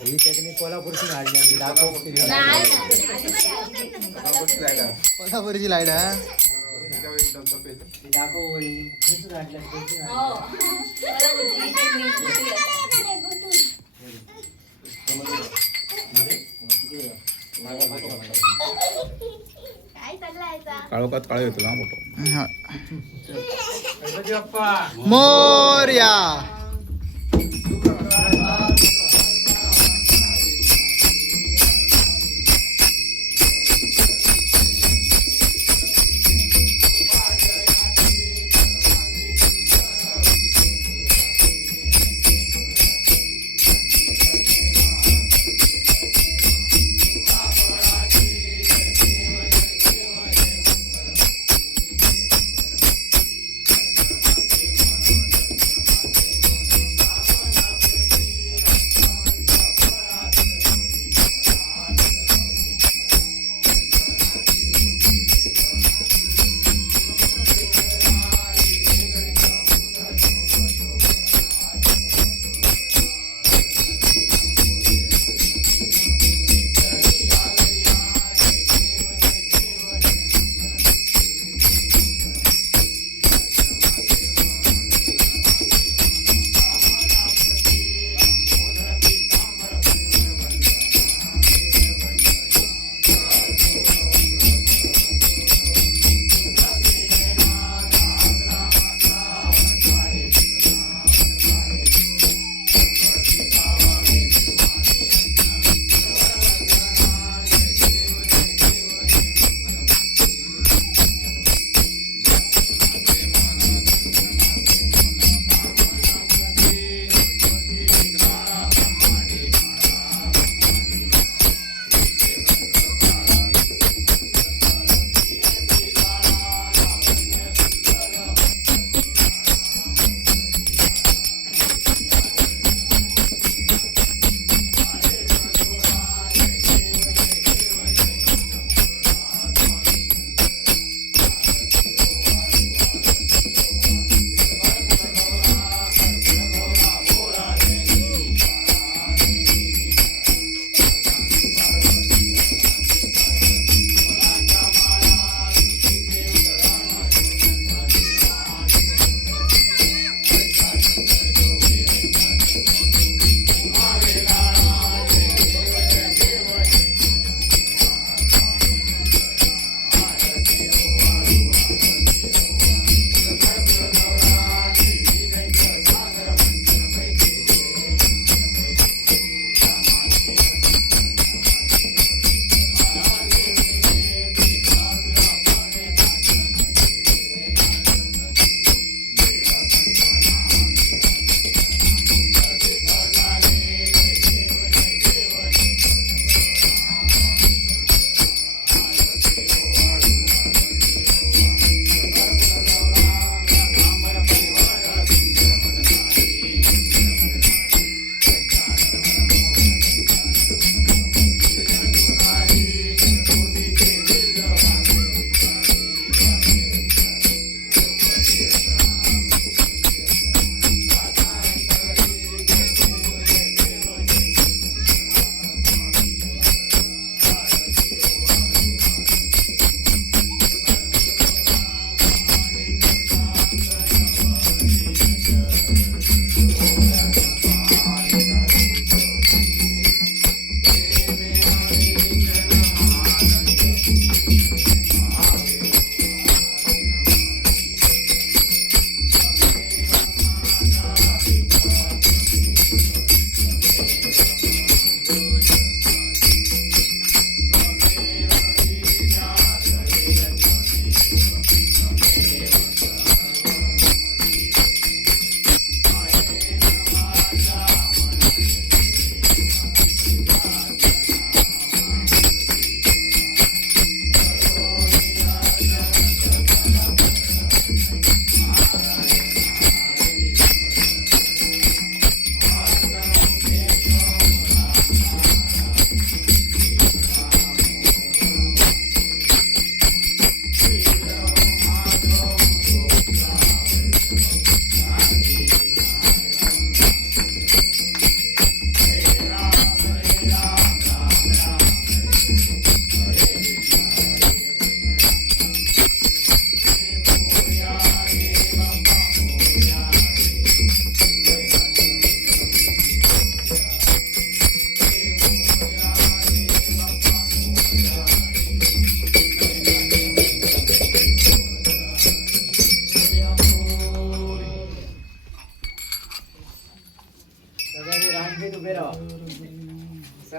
ही technique कोल्हापूरची काढली दाखव कोल्हापूरची लाईट हा दाखव काळोखात काळ येतो ना मोठो मोर्या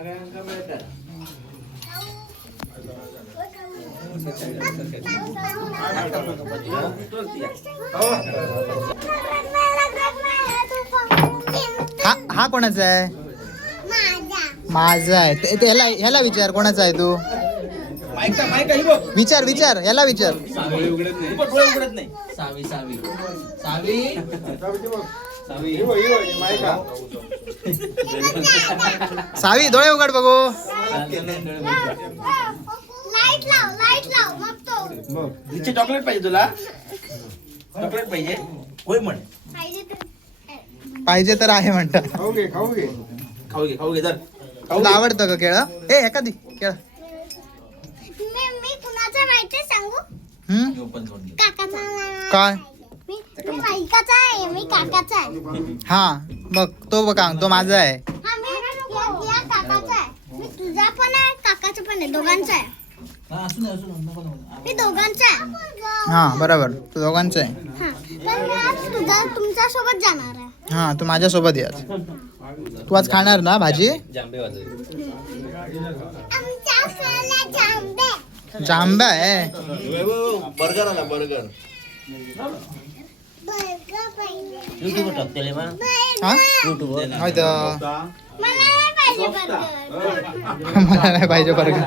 सगळ्यांना मिळतात. हा कोणाचा आहे? माझा आहे. ह्याला विचार कोणाचा आहे तू? विचार ह्याला विचार. सावी डोळे उघड बघू. चॉकलेट पाहिजे तुला? चॉकलेट पाहिजे? होय म्हण. पाहिजे तर आहे म्हणतात. खाऊ घे तर. तुला आवडतं का केळं? ए एखादी केळं. मी कुणाचा माहिती सांगू? काय? मी माईकाचा आहे, मी काकाचा आहे. हा बघ तो बघा तो माझा आहे. हा मी या काकाचा आहे. मी तुझा पण आहे, काकाचा पण आहे, दोघांचा आहे. मी दोघांचा आहे. हा बरोबर तू दोघांचं आहे. हा पण मी आज तुमच्या सोबत जाणार आहे. हा तू माझ्यासोबत ये आज. तू आज खाणार ना भाजी? आमच्या फळाला जांभे. जांभा आहे. बर्गर आला बर्गर. बर्गर पाहिजे. युट्यूबवर टाकतेले बा. हा युट्यूबवर. होय तर. मला नाही पाहिजे बर्गर. मला नाही पाहिजे बर्गर.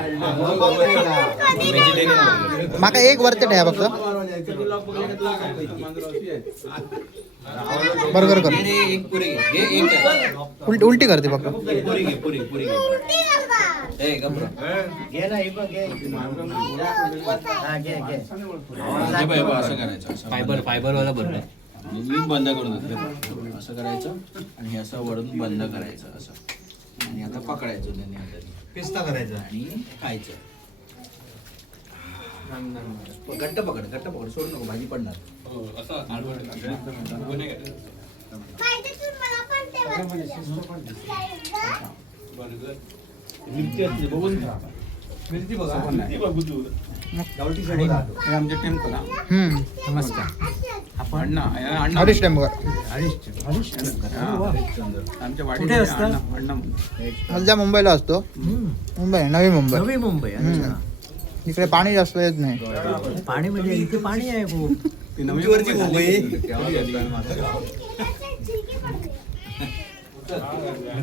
कधी नाही खात. माका एक वरती ठेवा फक्त. बर्गर कर. उलटी करते फक्त. उलटी करतात. फायबर वाला बर्गर. बंद करून देतो. असं करायचं आणि हे असं वरून बंद करायचं असं आणि आता पकडायचं त्याने हाताने. पिस्ता करायचा आणि खायचं. घट्ट पकड सोड नको भाजी पडणार. पाहिजे तर मला पण ते आमचे टेम्पल नमस्कार. अण्णा हरीश टेंबकर. आमच्या वाडीत अण्णा सध्या मुंबईला असतो. मुंबई नवी मुंबई. नवी मुंबई. अच्छा. इकडे पाणी जास्त येत नाही. पाणी म्हणजे इथे पाणी आहे खूप. ती नवीवरची मुंबई.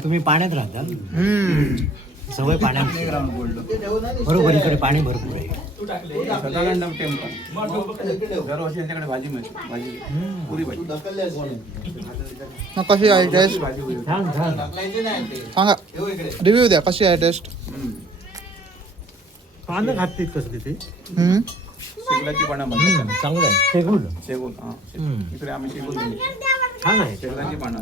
तुम्ही पाण्यात राहता, हम्म. सवय पाण्यात. बरोबर इकडे पाणी भरपूर आहे. सदानंद टेम्पल दरवर्षी यांच्याकडे भाजी मिळते. भाजी पुरी भाजी मग कशी आहे टेस्ट? छान छान. सांगा रिव्ह्यू द्या कशी आहे टेस्ट. कांदा खात कसं तिथे. शेगलाची पानं म्हणतात. चांगलं आहे. शेगुल शेगूल हा इकडे आम्ही शेगूल छान आहे. शेगलाची पानं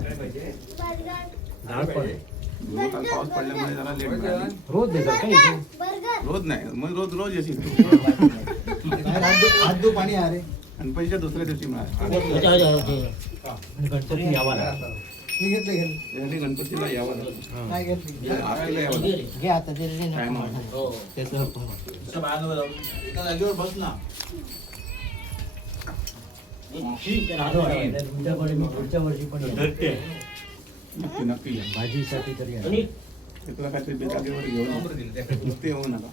डाळ पण आहे. काल पाऊस पडल्यामुळे जरा लेट झाला. रोज देतात का इथे? रोज नाही मग रोज येशील आदू पाणी आहे रे. गणपतीच्या दुसऱ्या दिवशी मिळाले. अच्छा, अच्छा, अच्छा. आणि गणपती यावा लागला. यांनी गणपतीला यावं लागतं. आरतीला यावं लागतं. घे आता ते रे काय ना. म्हणतो? त्याचं एका जागेवर बस ना. तुमच्याकडे मी पुढच्या वर्षी पण येणार. नक्की या. भाजीसाठी तरी आहे. ते तुला काहीतरी जागेवर घेऊन नुसते येऊ नका.